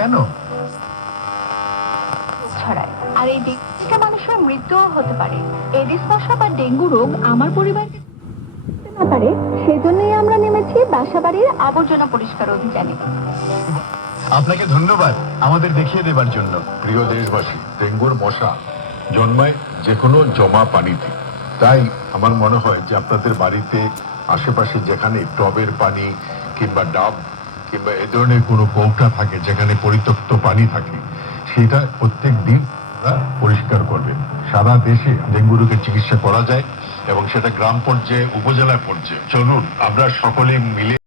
কেন? ছড়ায়, আর এই ডেঙ্গুতে মানুষের মৃত্যুও হতে পারে। এডিস মশা বা ডেঙ্গু রোগ আমার পরিবারকে না পারে, সেজন্যই আমরা নেমেছি বাসাবাড়ির আবর্জনা পরিষ্কার অভিযানে। আপনাকে ধন্যবাদ আমাদের দেখিয়ে দেবার জন্য। প্রিয় দেশবাসী, ডেঙ্গুর মশা জন্মায় যে কোনো জমা পানিতে। তাই আমার মনে হয় যে আপনাদের বাড়িতে আশেপাশে যেখানে টবের পানি কিংবা ডাব কিংবা এ ধরনের কোনো কৌটা থাকে, যেখানে পরিত্যক্ত পানি থাকে, সেটা প্রত্যেক দিন পরিষ্কার করবেন। সারা দেশে ডেঙ্গু রোগের চিকিৎসা করা যায় এবং সেটা গ্রাম পর্যায়ে, উপজেলা পর্যায়ে। চলুন আমরা সকলে মিলে